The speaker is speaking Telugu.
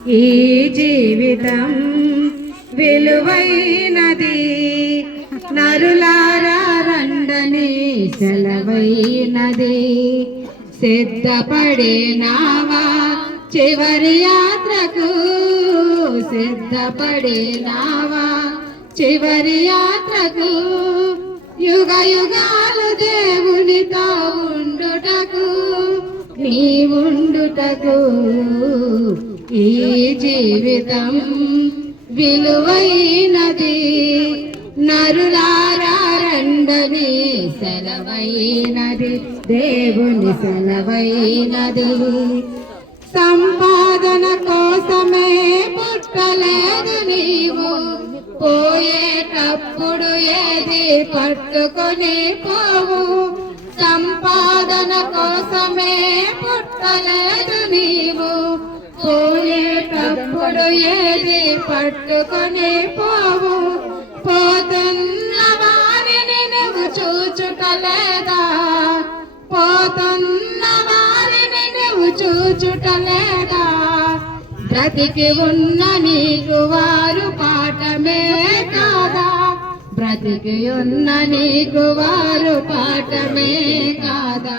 ఈ జీవితం విలువైనది, నరులారా రండని సెలవైనది. సిద్ధపడినావా చివరి యాత్రకు, సిద్ధపడినావా చివరి యాత్రకు. యుగ యుగాలు దేవునితో ఉండుటకు, నీవుండుటకు. ఈ జీవితం విలువైనది, నరులారా రండని సెలవైనది, దేవుని సెలవైనది. సంపాదన కోసమే పుట్టలేదు నీవు, పోయేటప్పుడు ఏది పట్టుకొని పోవు. సంపాదన కోసమే పుట్టలేదు నీవు, పోయేటప్పుడు ఏది పట్టుకొని పోవు. పోతున్న వారిని నువ్వు చూచుటలేదా, పోతున్న వారిని నువ్వు చూచుటలేదా. బ్రతికి ఉన్న నీకు వారు పాఠమే కాదా, బ్రతికి ఉన్న నీకు వారు పాఠమే కాదా.